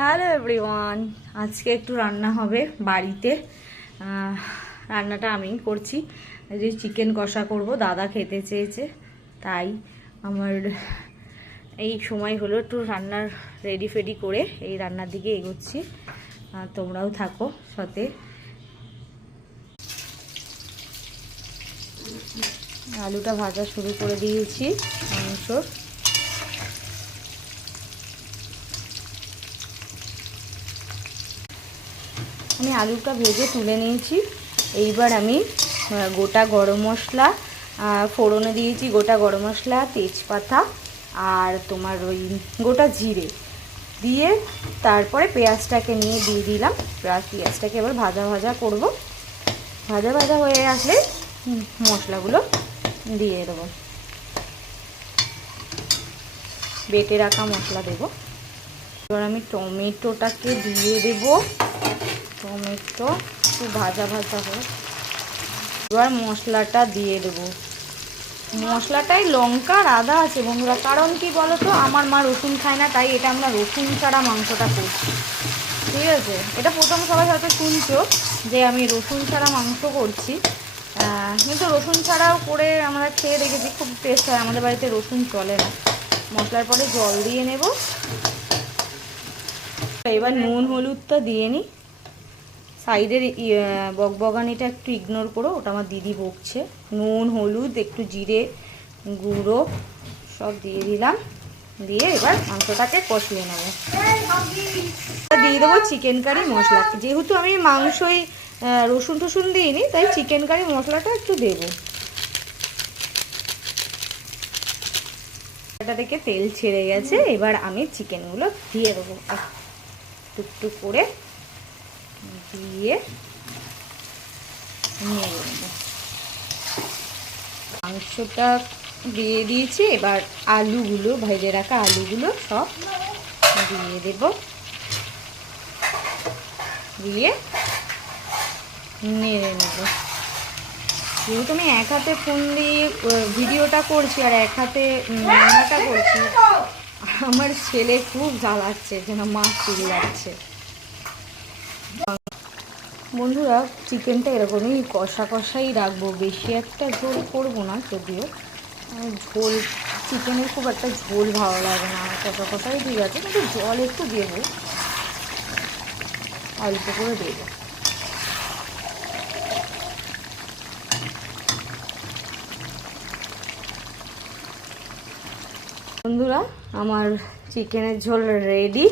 Hello everyone, আজকে একটু রান্না হবে বাড়িতে। রান্নাটা আমি করছি, যে চিকেন কষা করব, দাদা খেতে চেয়েছে, তাই আমার এই সময় হলো একটু রান্নার রেডি ফেডি করে এই রান্নার দিকে এগোচ্ছি। তোমরাও থাকো সাথে। আলুটা ভাজা শুরু করে দিয়েছি মাংসর। আমি আলুটা ভেজে তুলে নিয়েছি। এইবার আমি গোটা গরম মশলা ফোড়নে দিয়েছি, গোটা গরম মশলা, তেজপাতা আর তোমার ওই গোটা জিরে দিয়ে তারপরে পেঁয়াজটাকে নিয়ে দিয়ে দিলাম। পেঁয়াজটাকে এবার ভাজা ভাজা করব। ভাজা ভাজা হয়ে আসলে মশলাগুলো দিয়ে দেবো, বেটে রাখা মশলা দেবো। এবার আমি টমেটোটাকে দিয়ে দেবো। টমেটো একটু ভাজা ভাজা হোক। এবার মশলাটা দিয়ে দেবো। মশলাটাই লঙ্কা আর আদা আছে বন্ধুরা, কারণ কি বলো তো, আমার মা রসুন খায় না, তাই এটা আমরা রসুন ছাড়া মাংসটা করছি। ঠিক আছে, এটা প্রথম সবাই হয়তো শুনছো যে আমি রসুন ছাড়া মাংস করছি, কিন্তু রসুন ছাড়াও করে আমরা খেয়ে দেখেছি, খুব টেস্ট হয়। আমাদের বাড়িতে রসুন চলে না। মশলার পরে জল দিয়ে নেব। এবার নুন হলুদটা দিয়ে নিই। সাইডের বকবগানিটা একটু ইগনোর করো, ওটা আমার দিদি বকছে। নুন হলুদ একটু জিরে গুঁড়ো সব দিয়ে দিলাম, দিয়ে এবার মাংসটাকে কষিয়ে নেব। দিয়ে দেবো চিকেন কারি মশলা। যেহেতু আমি মাংসই রসুন টসুন দিইনি, তাই চিকেন কারি মশলাটা একটু দেবো। এটা থেকে তেল ছেড়ে গেছে, এবার আমি চিকেনগুলো দিয়ে দেবো টুকটুক করে দিয়ে নেড়ে নেব। মাংসটা দিয়ে দিয়েছি, এবার আলুগুলো, ভেজে রাখা আলুগুলো সব দিয়ে দেব, দিয়ে নেড়ে নেব। যেহেতু আমি এক হাতে ফোন দিয়ে ভিডিওটা করছি আর এক হাতে রান্নাটা করছি, আমার ছেলে খুব জ্বালাচ্ছে, যেন মা চিল্লাচ্ছে। বন্ধুরা, চিকেনটা এরকমই কষা কষাই রাখবো, বেশি একটা ঝোল করবো না। যদিও ঝোল চিকেনের খুব একটা ঝোল ভালো লাগে না, কষা কষাই ঠিক আছে, কিন্তু জল একটু দেবো, অল্প করে দেবো। বন্ধুরা, আমার চিকেনের ঝোল রেডি।